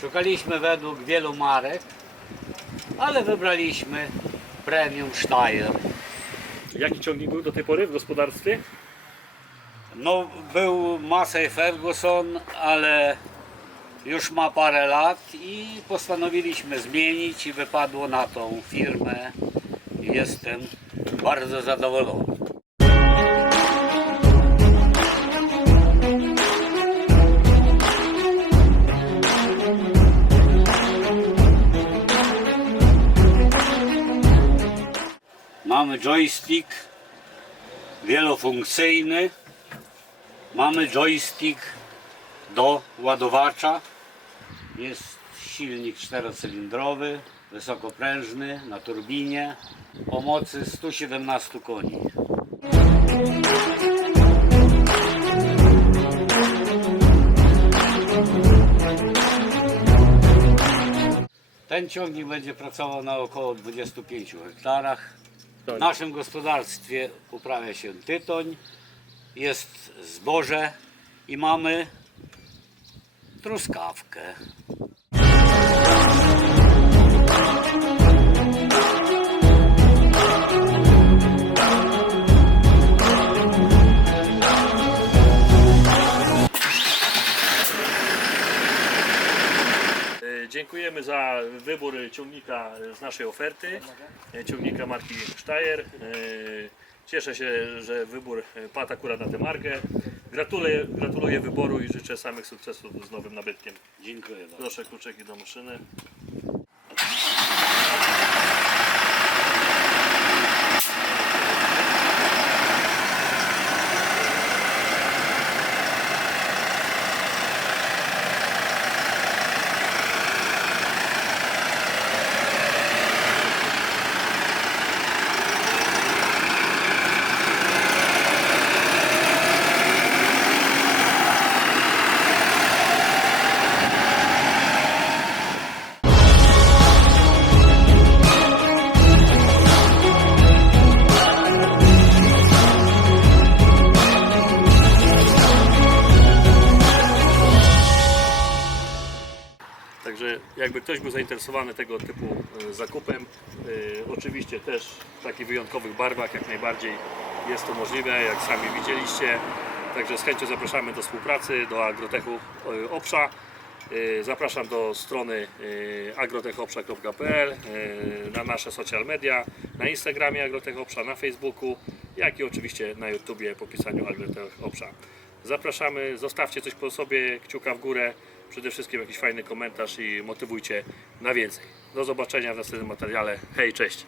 Szukaliśmy według wielu marek, ale wybraliśmy premium Steyr. Jaki ciągnik był do tej pory w gospodarstwie? No, był Massey Ferguson, ale już ma parę lat i postanowiliśmy zmienić i wypadło na tą firmę. Jestem bardzo zadowolony. Mamy joystick wielofunkcyjny. Mamy joystick do ładowacza. Jest silnik czterocylindrowy, wysokoprężny, na turbinie o mocy 117 koni. Ten ciągnik będzie pracował na około 25 hektarach. W naszym gospodarstwie uprawia się tytoń, jest zboże i mamy truskawkę. E, Dziękujemy za wybór ciągnika z naszej oferty, e, ciągnika marki Steyr. Cieszę się, że wybór e, padł akurat na tę markę. Gratuluję, gratuluję wyboru i życzę samych sukcesów z nowym nabytkiem. Dziękuję bardzo. Proszę kluczyki do maszyny. Także jakby ktoś był zainteresowany tego typu e, zakupem, e, oczywiście też w takich wyjątkowych barwach jak najbardziej jest to możliwe, jak sami widzieliście. Także z chęcią zapraszamy do współpracy, do Agrotechu e, Obsza. Zapraszam do strony agrotechopsza.pl, e, na nasze social media, na Instagramie Agrotech Obsza, na Facebooku, jak i oczywiście na YouTubie po pisaniu Agrotech Obsza. Zapraszamy, zostawcie coś po sobie, kciuka w górę, przede wszystkim jakiś fajny komentarz i motywujcie na więcej. Do zobaczenia w następnym materiale. Hej, cześć!